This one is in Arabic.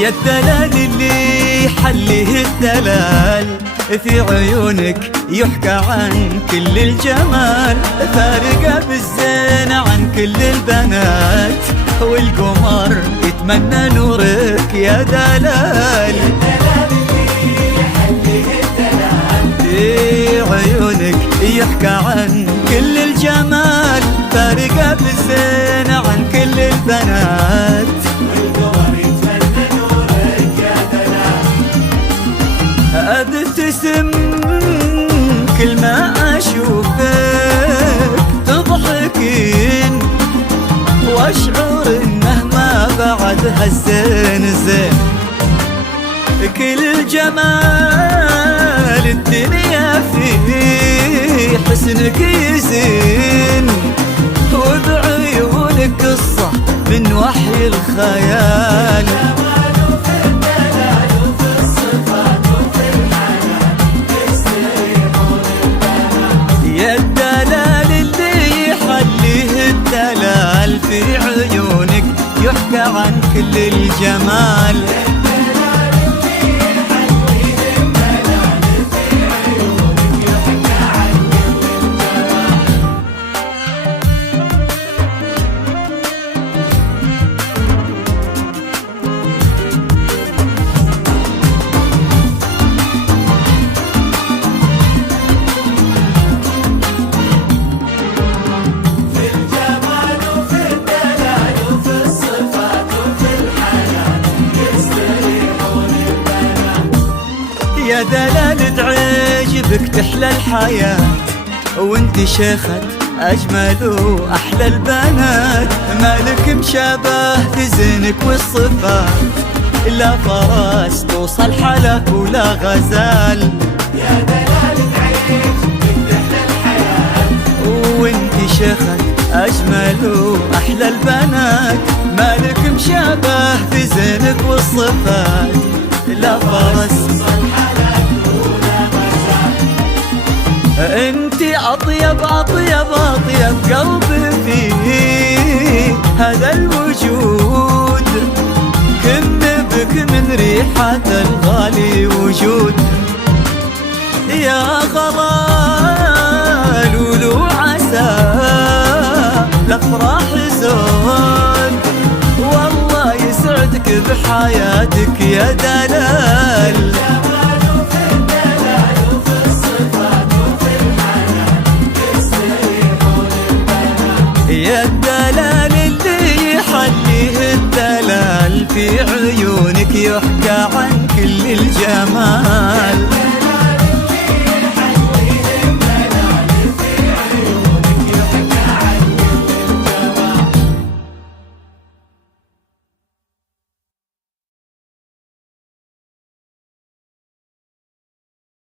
يا الدلال اللي يحليه الدلال في عيونك يحكى عن كل الجمال، فارقة بالزين عن كل البنات، والقمر يتمنى نورك يا دلال. في عيونك يحكى عن كل الجمال، فارقة بالزين عن كل البنات، والقمر يتمنى نورك يا دلال. ابتسم كل ما اشوفك تضحكين، واشعر انه ما بعد هالزين زين. كل جمال الدنيا في حسنك يزين، وبعيونك قصة من وحي الخيال. يا الدلال اللي يحليه الدلال في عيونك يحكى عن كل الجمال. يا دلال تعجبك تحلى الحياة، وانت شيخة أجمل وأحلى البنات، مالك مشابه في زينك والصفات، لا فرس توصل حلك ولا غزال. يا دلال تعجبك تحلى الحياة، وانت شيخة أجمل وأحلى البنات، مالك مشابه في زينك والصفات، لا فرس انتي اطيب اطيب اطيب قلبي في هذا الوجود، كن بك من ريحة الغالي وجود. يا غلال ولو عسى الافراح زود، والله يسعدك بحياتك يا دلال. يا الدلال اللي يحليه الدلال في عيونك يحكى عن كل الجمال.